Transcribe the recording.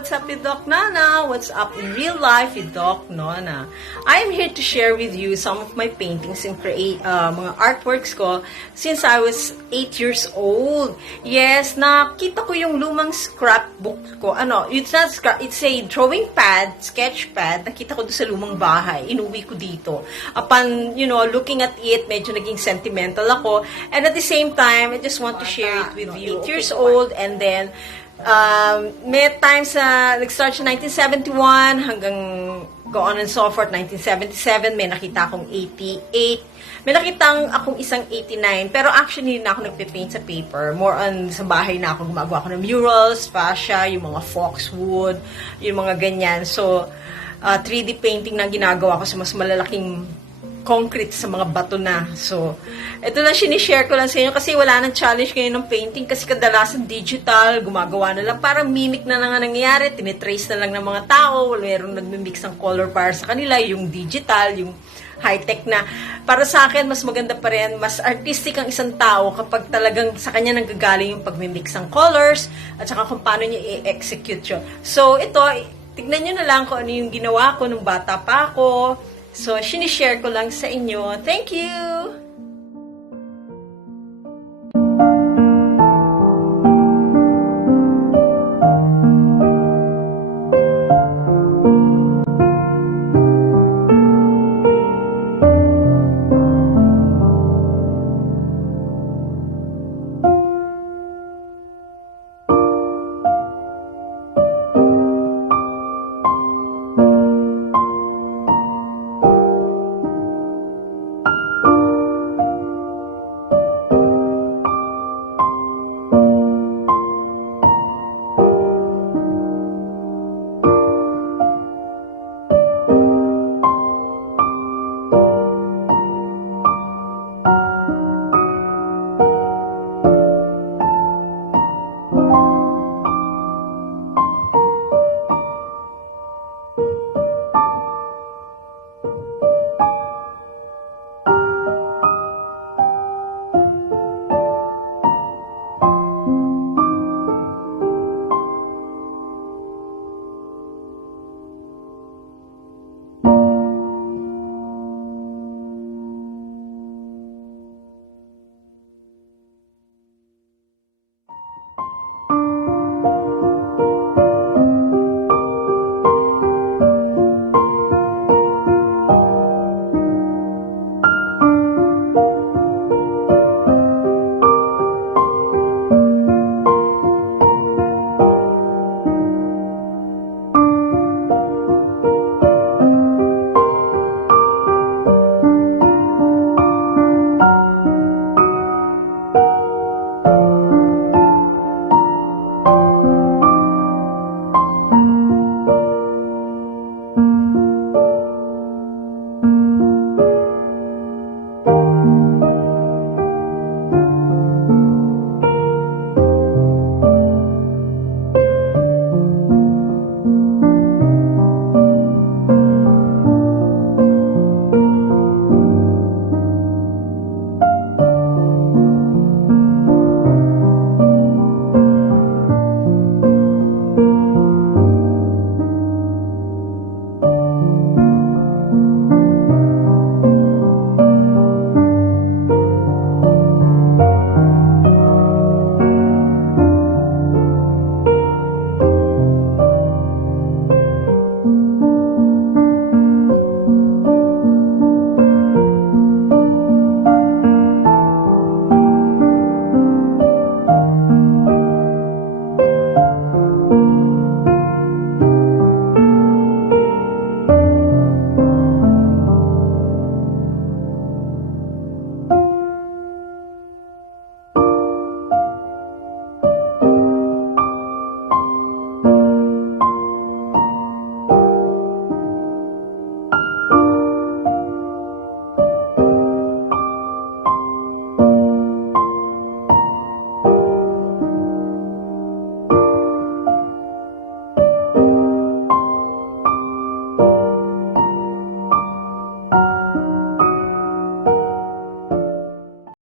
What's up with Doc Nona? What's up in real life with Doc Nona? I'm here to share with you some of my paintings and mga artworks ko since I was 8 years old. Yes, nakita ko yung lumang scrapbook ko. It's not scrap, it's a drawing pad, sketch pad. Nakita ko doon sa lumang bahay. Inuwi ko dito. Upon, looking at it, medyo naging sentimental ako. And at the same time, I just want to share it with you. 8 years old, and then may times nag-start siya 1971 hanggang go on and so forth, 1977, may nakita akong 88. May nakita akong isang 89. Pero actually, hindi na ako nagpe-paint sa paper. More on sa bahay na ako. Gumagawa ako ng murals, fascia, yung mga foxwood, yung mga ganyan. So, 3D painting na ginagawa ko sa mas malalaking concrete sa mga bato na. So, ito lang sinishare ko lang sa inyo kasi wala nang challenge ngayon ng painting kasi kadalasan digital, gumagawa na lang, parang mimic na lang nangyayari, tinitrace na lang ng mga tao, mayroong nagmimix ng color para sa kanila, yung digital, yung high-tech na. Para sa akin, mas maganda pa rin, mas artistic ang isang tao kapag talagang sa kanya nanggagaling yung pagmimix ng colors at saka kung paano niya i-execute yun. So, ito, tignan nyo na lang kung ano yung ginawa ko nung bata pa ako. So, sinishare ko lang sa inyo. Thank you!